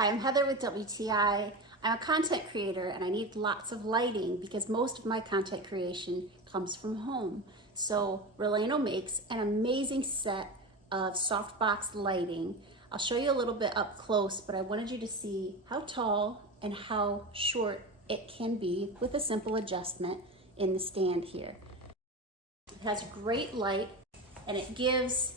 Hi, I'm Heather with WTI. I'm a content creator and I need lots of lighting because most of my content creation comes from home. So RALENO makes an amazing set of softbox lighting. I'll show you a little bit up close, but I wanted you to see how tall and how short it can be with a simple adjustment in the stand here. It has great light and it gives,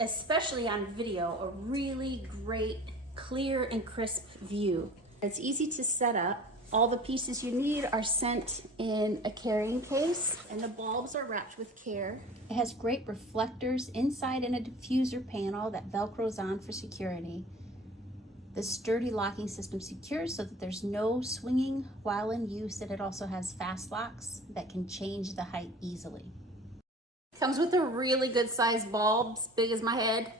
especially on video, a really great clear and crisp view. It's easy to set up. All the pieces you need are sent in a carrying case and the bulbs are wrapped with care. It has great reflectors inside and a diffuser panel that velcros on for security. The sturdy locking system secures so that there's no swinging while in use, and it also has fast locks that can change the height easily. Comes with a really good size bulbs, big as my head.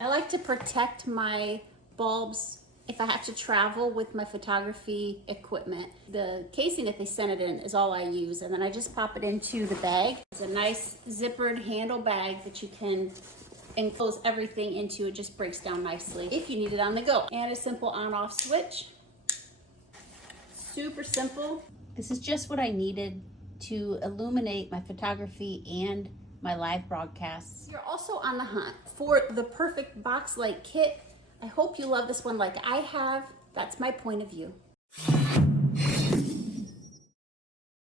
I like to protect my bulbs if I have to travel with my photography equipment. The casing that they sent it in is all I use, and then I just pop it into the bag. It's a nice zippered handle bag that you can enclose everything into. It just breaks down nicely if you need it on the go. And a simple on-off switch. Super simple. This is just what I needed to illuminate my photography and my live broadcasts. You're also on the hunt for the perfect box light kit. I hope you love this one like I have. That's my point of view.